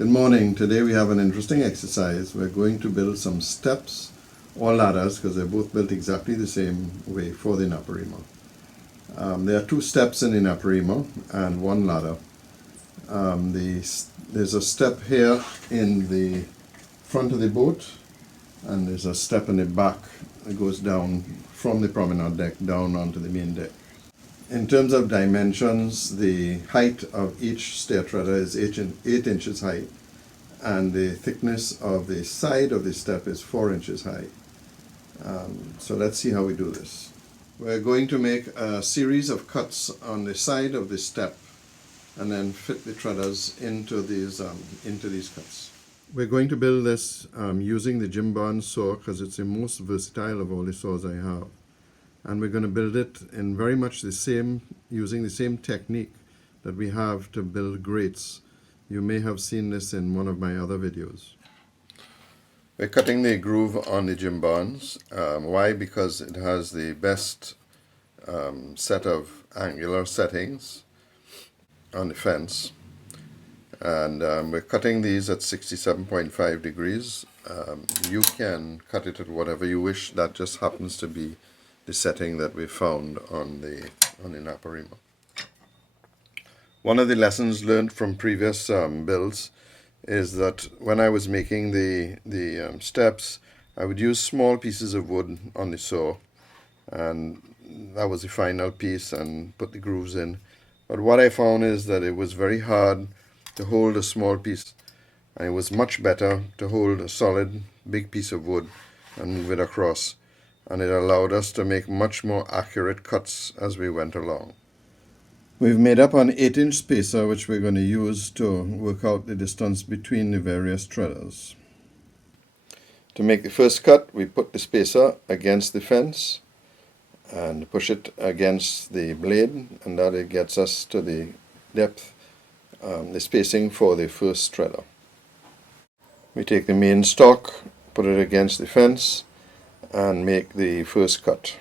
Good morning. Today we have an interesting exercise. We're going to build some steps or ladders because they're both built exactly the same way for the Naparima. There are two steps in the Naparima and one ladder. There's a step here in the front of the boat, and there's a step in the back that goes down from the promenade deck down onto the main deck. In terms of dimensions, the height of each stair treader is 8 inches high, and the thickness of the side of the step is 4 inches high. So let's see how we do this. We're going to make a series of cuts on the side of the step and then fit the treaders into these cuts. We're going to build this using the Jim Barnes saw because it's the most versatile of all the saws I have. And we're going to build it in very much using the same technique that we have to build grates. You may have seen this in one of my other videos. We're cutting the groove on the Jim Barnes. Why? Because it has the best set of angular settings on the fence. And we're cutting these at 67.5 degrees. You can cut it at whatever you wish. That just happens to be the setting that we found on the Naparima. One of the lessons learned from previous builds is that when I was making the steps, I would use small pieces of wood on the saw, and that was the final piece, and put the grooves in. But what I found is that it was very hard to hold a small piece, and it was much better to hold a solid big piece of wood and move it across, and it allowed us to make much more accurate cuts as we went along. We've made up an 8-inch spacer which we're going to use to work out the distance between the various treaders. To make the first cut, we put the spacer against the fence and push it against the blade, and that it gets us to the depth, the spacing for the first treader. We take the main stock, put it against the fence, and make the first cut.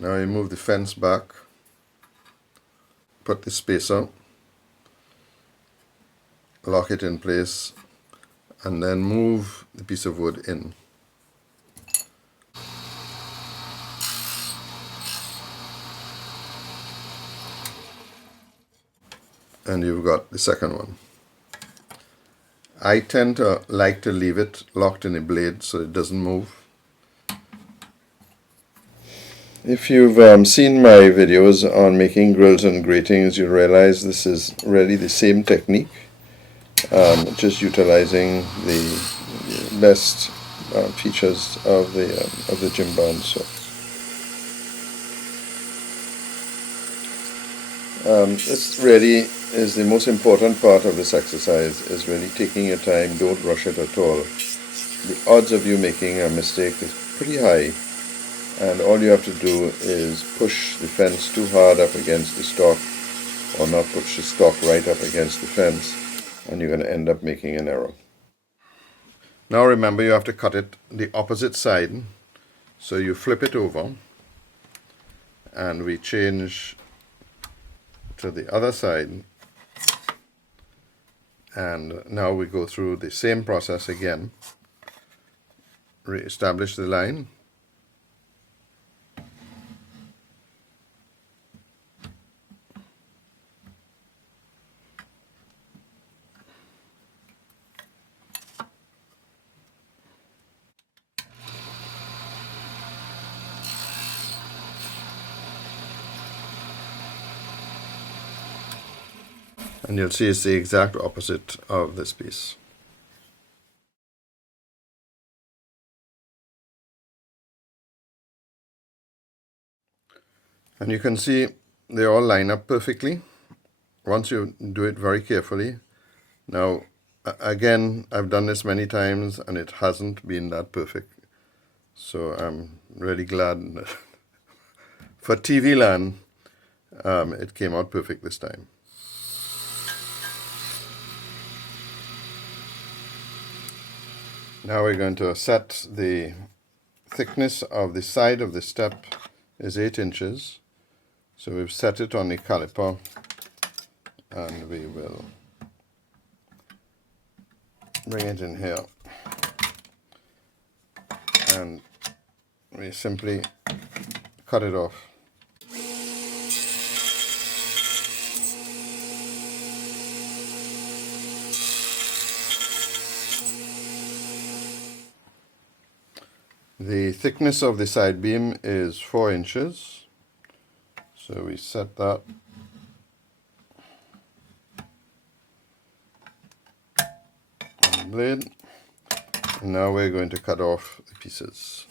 Now you move the fence back, put the spacer, lock it in place, and then move the piece of wood in. And you've got the second one. I tend to like to leave it locked in the blade so it doesn't move. If you've seen my videos on making grills and gratings, you realize this is really the same technique, just utilizing the best features of the Jim Barnes saw. This really is the most important part of this exercise, is really taking your time. Don't rush it at all. The odds of you making a mistake is pretty high, and all you have to do is push the fence too hard up against the stock, or not push the stock right up against the fence, and you're going to end up making an error. Now remember, you have to cut it the opposite side, so you flip it over, and we change to the other side, and now we go through the same process again. Re-establish the line, and you'll see it's the exact opposite of this piece. And you can see they all line up perfectly once you do it very carefully. Now, again, I've done this many times and it hasn't been that perfect. So I'm really glad for TV land, it came out perfect this time. Now we're going to set the thickness of the side of the step is 8 inches. So we've set it on the caliper and we will bring it in here, and we simply cut it off. The thickness of the side beam is 4 inches, so we set that on the blade, and now we're going to cut off the pieces.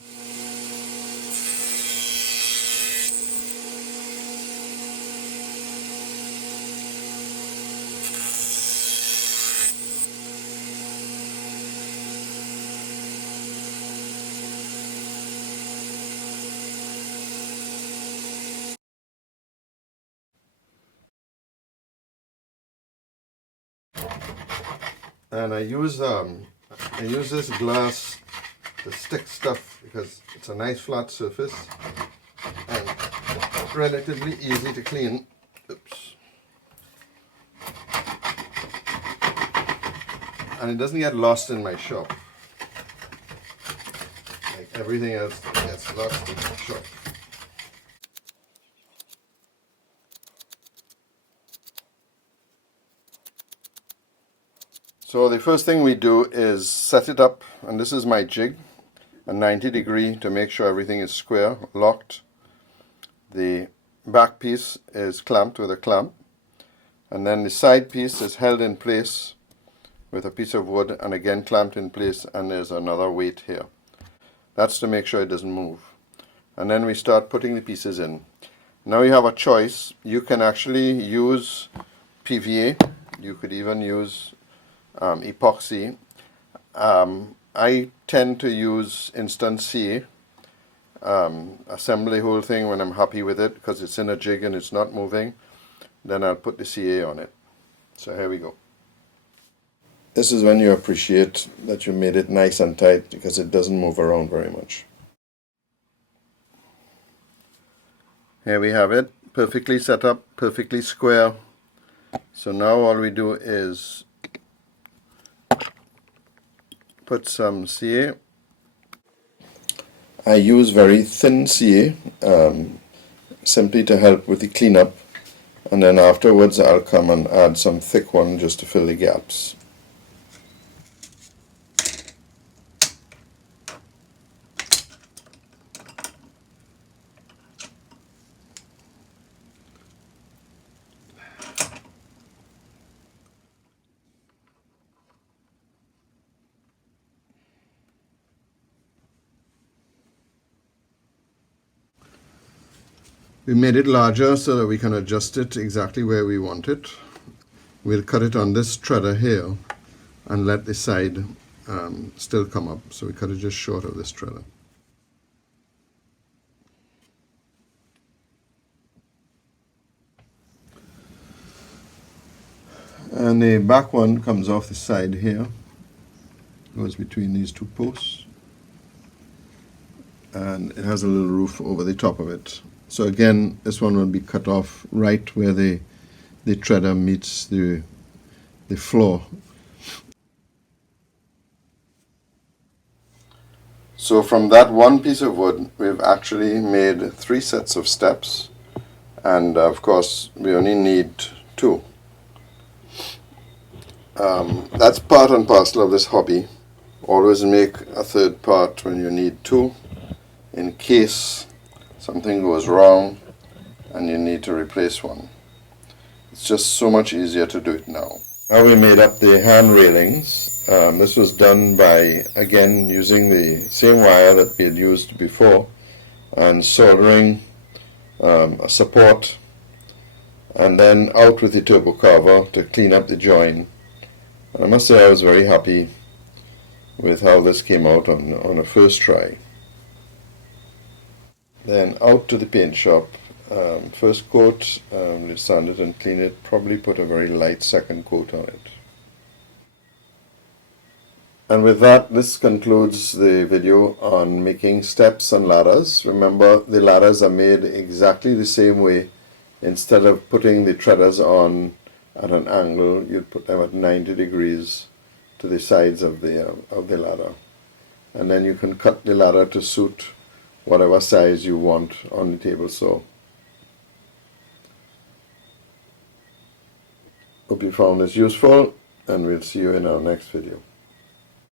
And I use this glass to stick stuff because it's a nice flat surface and relatively easy to clean. Oops. And it doesn't get lost in my shop like everything else that gets lost in my shop. So the first thing we do is set it up, and this is my jig, a 90-degree to make sure everything is square, locked. The back piece is clamped with a clamp, and then the side piece is held in place with a piece of wood and again clamped in place, and there's another weight here. That's to make sure it doesn't move. And then we start putting the pieces in. Now you have a choice. You can actually use PVA. You could even use epoxy. I tend to use instant CA, assemble the whole thing when I'm happy with it because it's in a jig and it's not moving. Then I'll put the CA on it. So here we go. This is when you appreciate that you made it nice and tight because it doesn't move around very much. Here we have it, perfectly set up, perfectly square. So now all we do is put some CA. I use very thin CA simply to help with the cleanup, and then afterwards I'll come and add some thick one just to fill the gaps. We made it larger so that we can adjust it exactly where we want it. We'll cut it on this threader here and let the side still come up. So we cut it just short of this threader. And the back one comes off the side here, goes between these two posts, and it has a little roof over the top of it. So again, this one will be cut off right where the threader meets the floor. So from that one piece of wood, we've actually made 3 sets of steps, and of course we only need 2. That's part and parcel of this hobby. Always make a third part when you need 2, in case something goes wrong and you need to replace one. It's just so much easier to do it now. Now we made up the hand railings. This was done by, again, using the same wire that we had used before and soldering a support, and then out with the turbo carver to clean up the join. And I must say I was very happy with how this came out on a first try. Then out to the paint shop. First coat, we sand it and clean it, probably put a very light second coat on it. And with that, this concludes the video on making steps and ladders. Remember, the ladders are made exactly the same way. Instead of putting the treaders on at an angle. You'd put them at 90 degrees to the sides of the ladder. And then you can cut the ladder to suit whatever size you want on the table saw. Hope you found this useful, and we'll see you in our next video.